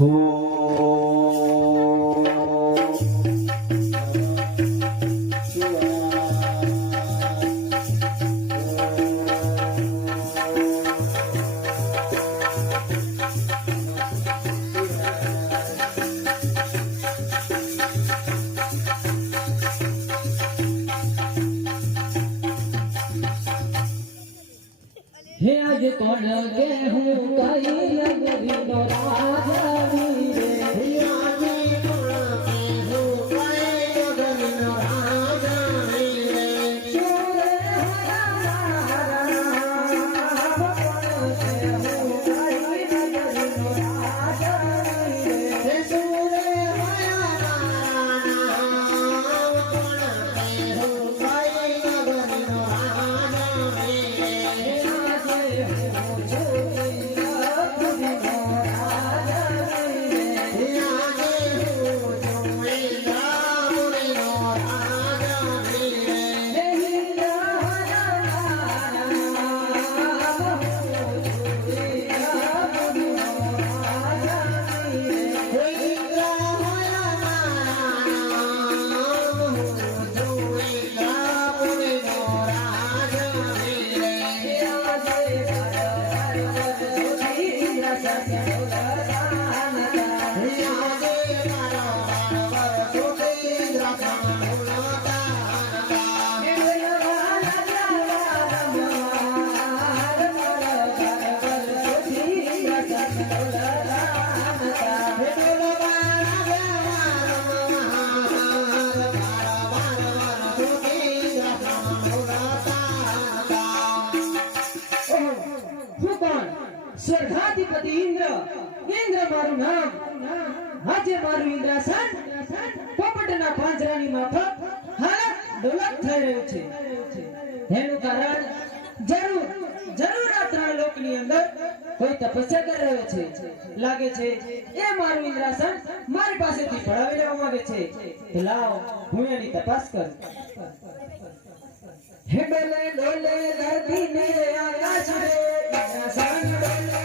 हे आज कौन के हूँ कई अगरीनो राजानी रे हे आज कौन के हूँ कई अगरीनो राजानी रे चोरे हरा हरा कौन के हूँ कई अगरीनो राजानी रे हे चोरे हरा कौन के हूँ कई अगरीनो राजानी रे स्वर्गाधिपति इंद्र इंद्र मारू नाम આજે મારું ઇન્દ્રાસન પોપટના પાંજરાની માફક હાલત ડોલક થઈ રહ્યું છે એનું કારણ જરૂર આ ત્રણ લોકની અંદર કોઈ તપસ્યા કરી રહ્યો છે લાગે છે એ મારું ઇન્દ્રાસન મારી પાસેથી પડાવી લેવા માંગે છે તો લાવ હું એની તપાસ કરું હે ડોલે ડોલે ધરતી ને આકાશ રે ઇન્દ્રાસન ડોલે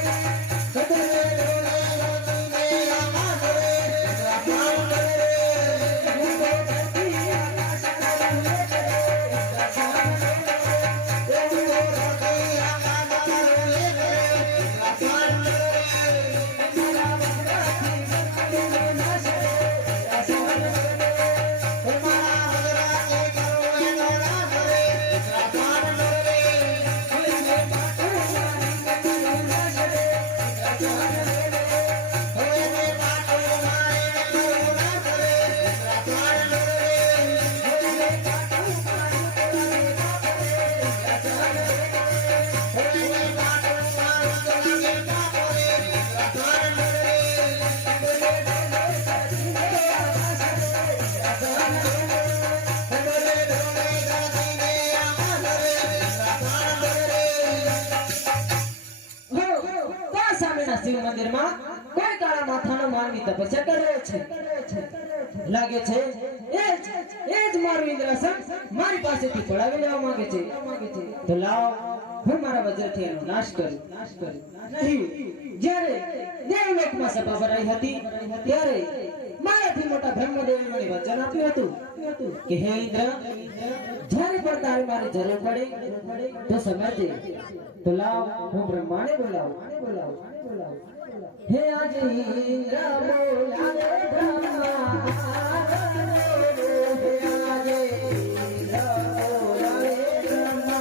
શિવ મંદિરમાં કોઈ કાળા માથાનો માનવી તપસ્યા કરે છે લાગે છે એ જ મારું ઇન્દ્રાસન મારી પાસેથી પડાવી લેવા માંગે છે તો લાવ હું મારા વજ્રથી એનો નાશ કરું નહીં જ્યારે દેવલોકમાં સભા ભરાઈ હતી ત્યારે મારાથી મોટા બ્રહ્મદેવે મને વચન આપ્યું હતું કે હે ઇન્દ્ર જ્યારે પણ તારે મારી જરૂર પડે તો સમજે તો લાવ હું બ્રહ્માને બોલાવું हे आज इंद्र बोलावे ब्रह्मा हे आज इंद्र बोलावे ब्रह्मा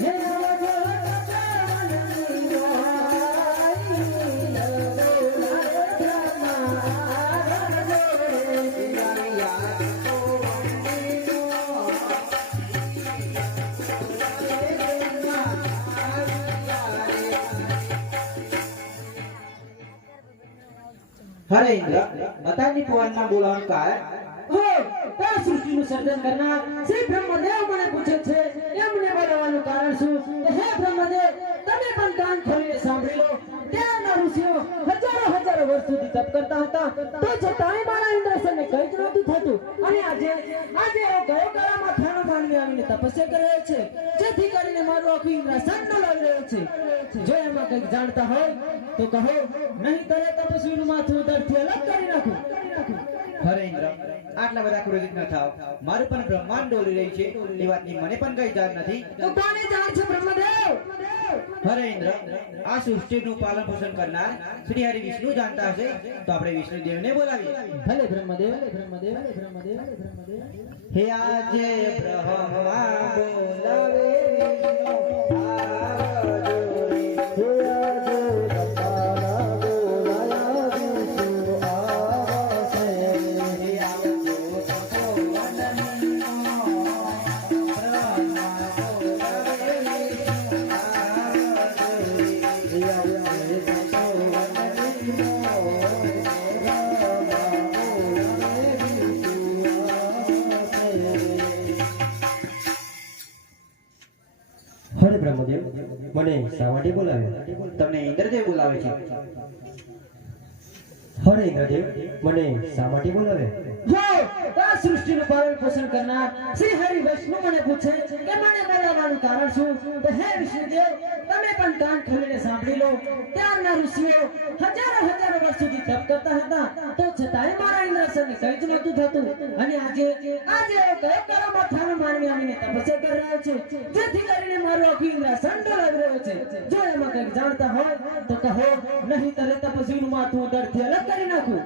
हे हरे इंद्र बतानी पुआना बोलावन का है हो ता सृष्टि નું સર્જન કરનાર શ્રી બ્રહ્મદેવ મને પૂછે છે એમને બોલાવવાનું કારણ શું હે બ્રહ્મદેવ તમે પણ કાન ખોલીને સાંભળી લો ત્યાંના ઋષિઓ હજારો હજારો વર્ષ સુધી તપ કરતા હતા તો છતાંય મારા ઇન્દ્રસનને કંઈ જ નહોતું થતું. અને આજે એવો કયો કાળા માથાનો માનવી આવીને તપસ્યા કરી રહ્યો છે જેથી કરીને મારું આખું ઇન્દ્રસન ન લાવી રહ્યો છે. જો એમાં કંઈક જાણતા હોય તો કહો, નહીં તરે તપસ્વીનું માથું ઉદરથી અલગ કરી નાખું. અરે ઇન્દ્ર, આટલા બધા ક્રોધિત ન થાવ. મારું પણ બ્રહ્માંડ ડોલી રહી છે એ વાતની મને પણ કઈ જાણ નથી. તો કોને જાણ છે બ્રહ્મદેવ? અરે ઇન્દ્ર, આ સૃષ્ટિનું પાલન પોષણ કરનાર શ્રી હરિ વિષ્ણુ જાણતા હશે તો આપણે વિષ્ણુદેવને બોલાવીએ. ભલે બ્રહ્મદેવ, બ્રહ્મદેવ, બ્રહ્મદેવ, બ્રહ્મદેવ. હે આજે બ્રહ્મા બોલાવે વિષ્ણુ આવજો રે. હે આજે બ્રહ્મા બોલાયા વિષ્ણુ આવશે. હે આવજો તપોવનનો બ્રહ્મા બોલાવે વિષ્ણુ આવજો રે. હે આવજો તપોવનનો બ્રહ્મા બોલાવે હરે બ્રહ્મદેવ, મને શા માટે બોલાવ્યો? તમને ઇન્દ્રદેવ બોલાવે છે. હરે ઇન્દ્રદેવ, મને શા માટે બોલાવ્યો? જો આ સૃષ્ટિનું પાલન પોષણ કરનાર શ્રી હરિ વિષ્ણુ મને પૂછે કે મને બોલાવવાનું કારણ શું? તો હે વિષ્ણુદેવ, તમે પણ કાન ખોલીને સાંભળી લો. ત્યારના ઋષિઓ હજારો વર્ષ સુધી તપ કરતા હતા તો છતાંય મારા ઇન્દ્રસનને કંઈ જ નહોતું થતું. અને આજે એવો કયો કાળો માથાનો માનવી આવીને તપસ્યા કરી રહ્યો છે જેથી કરીને મારું આખું ઇન્દ્રસન ડોલાવી રહ્યો છે. જો એમાં કંઈક જાણતા હોય તો કહો, નહીં તરે તપસ્વીનું માથું ઉદરથી અલગ કરી નાખું.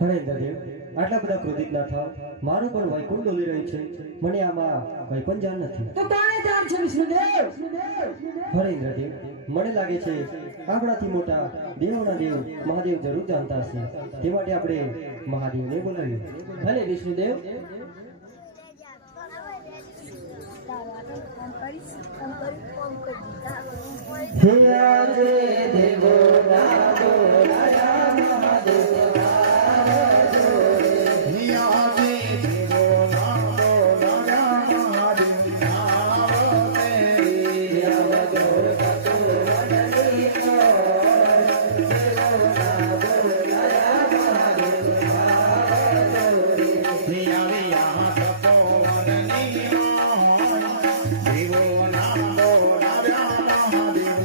હરે ઇન્દ્રદેવ, આટલા બધા ક્રોધિત ના થાવ. મારું પણ વૈકુંઠ ડોલી રહ્યું છે. મને આમાં કંઈ પણ જાણ નથી. તો કોને જાણ છે વિષ્ણુદેવ? હરે ઇન્દ્રદેવ, મને લાગે છે આપણાથી મોટા દેવોના દેવ મહાદેવ જરૂર જાણતા હશે. તે માટે આપણે મહાદેવને બોલાવ્યું. ભલે વિષ્ણુદેવ. હે આજે દેવોના બોલાયા મહાદેવ આવજો રે. હે આજે દેવોના બોલાયા મહાદેવ આવજો રે. આવજો તપોવનની ઓર. દેવોના બોલાયા મહાદેવ આવજો રે. હે આવ્યા તપોવનની ઓર. દેવોના બોલાયા મહાદેવ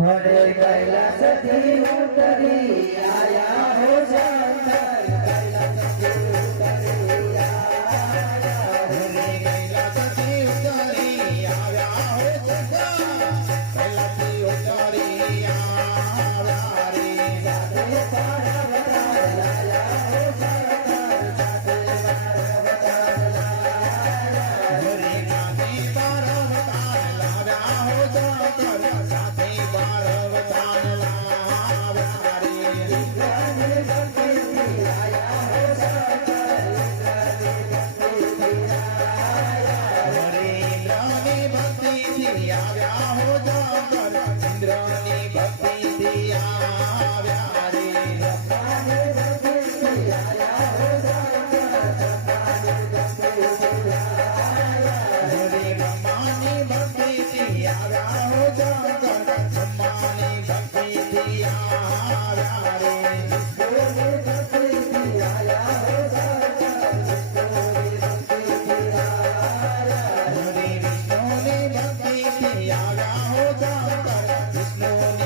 હરે કૈલાસથી ઉતરી આયા હો શંકર. કૈલાસથી ઉતરી આયા. હરે કૈલાસથી ઉતરી આવ્યા હો શંકર. કૈલાસથી ઉતરી આવ્યા રે. સાથે પાર્વતા લાયા હો શંકર. સાથે પાર્વતા લાયા. હરે ગાદી પાર્વતા લાવ્યા હો શંકર. સાથે વિષ્ણુ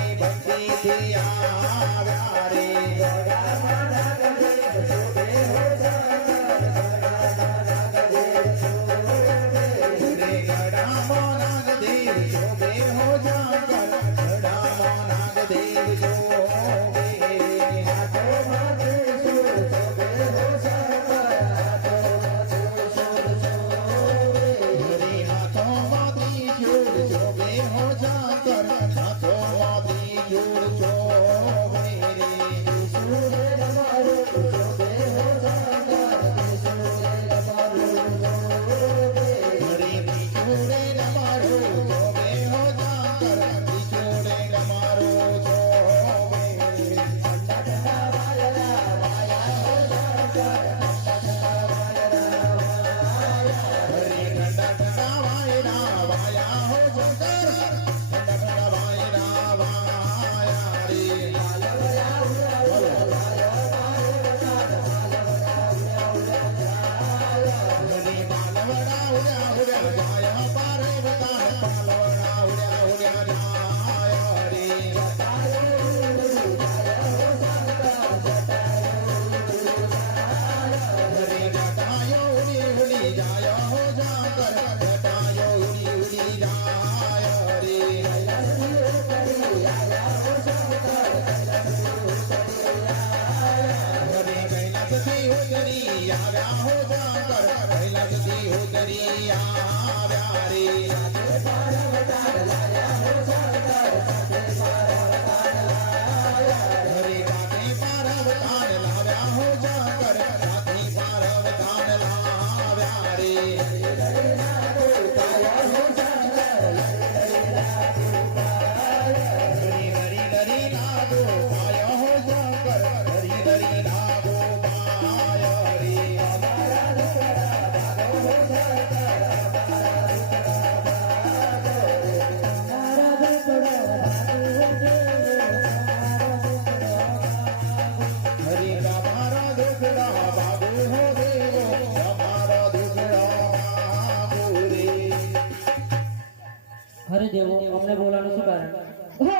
હરિદેવો અમને બોલાવવાનું શું કારણ? હો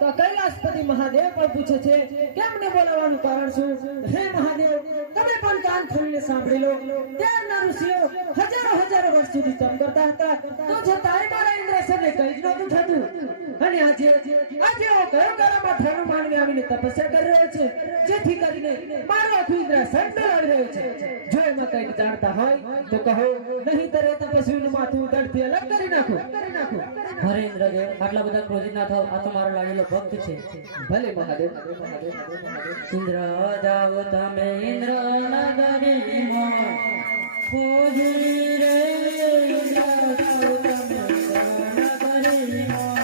તો કૈલાસપતિ મહાદેવ પણ પૂછે છે કે અમને બોલાવવાનું કારણ શું? હે મહાદેવ, તમે પણ કાન ખોલીને સાંભળી લો. ત્યારના ઋષિઓ હજારો વર્ષ સુધી તપ કરતા હતા, તો છતાંય મારા ઇન્દ્રસનને કંઈ જ નહોતું થતું. અને આજે કયો કાળા માથાનો માનવી આવીને તપસ્યા કરી રહ્યો છે, જેથી કરીને મારો આખું ઇન્દ્રસન મેળવી રહ્યો છે. જો એમાં કંઈક જાણતા હોય તો કહો, નહીંતર એ તપસ્વીનું માથું દળથી અલગ કરી નાખો. હરે ઇન્દ્રદેવ, આટલા બધા ક્રોધિત ના થાવ, આ તો મારો લાગેલો ભક્ત છે. ભલે મહાદેવ. ઇન્દ્ર જાઓ તમે ઇન્દ્ર નગરીમાં, પૂજી રે ઇન્દ્ર જાઓ તમે ઇન્દ્ર નગરીમાં.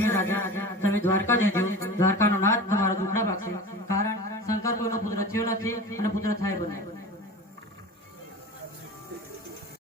સપનાયા રાજા તમે દ્વારકા જજો દ્વારકાનો નાથ તમારો દુખડા ભાગશે, કારણ શંકર કોઈનો પુત્ર થયો નથી અને પુત્ર થાય પણ નહીં.